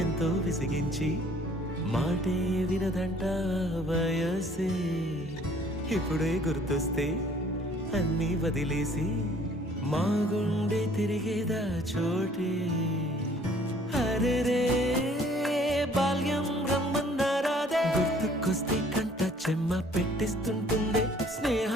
ఎంతో విసిగించి మాటే వినదంట వయసే. ఇప్పుడే గుర్తొస్తే అన్నీ వదిలేసి మా గుండె తిరిగేదా చోటే. అరెరే బాల్యం రమ్మన్నారాదే, గుర్తుకొస్తే కంట చెమ్మ పెట్టిస్తుంటుందే స్నేహ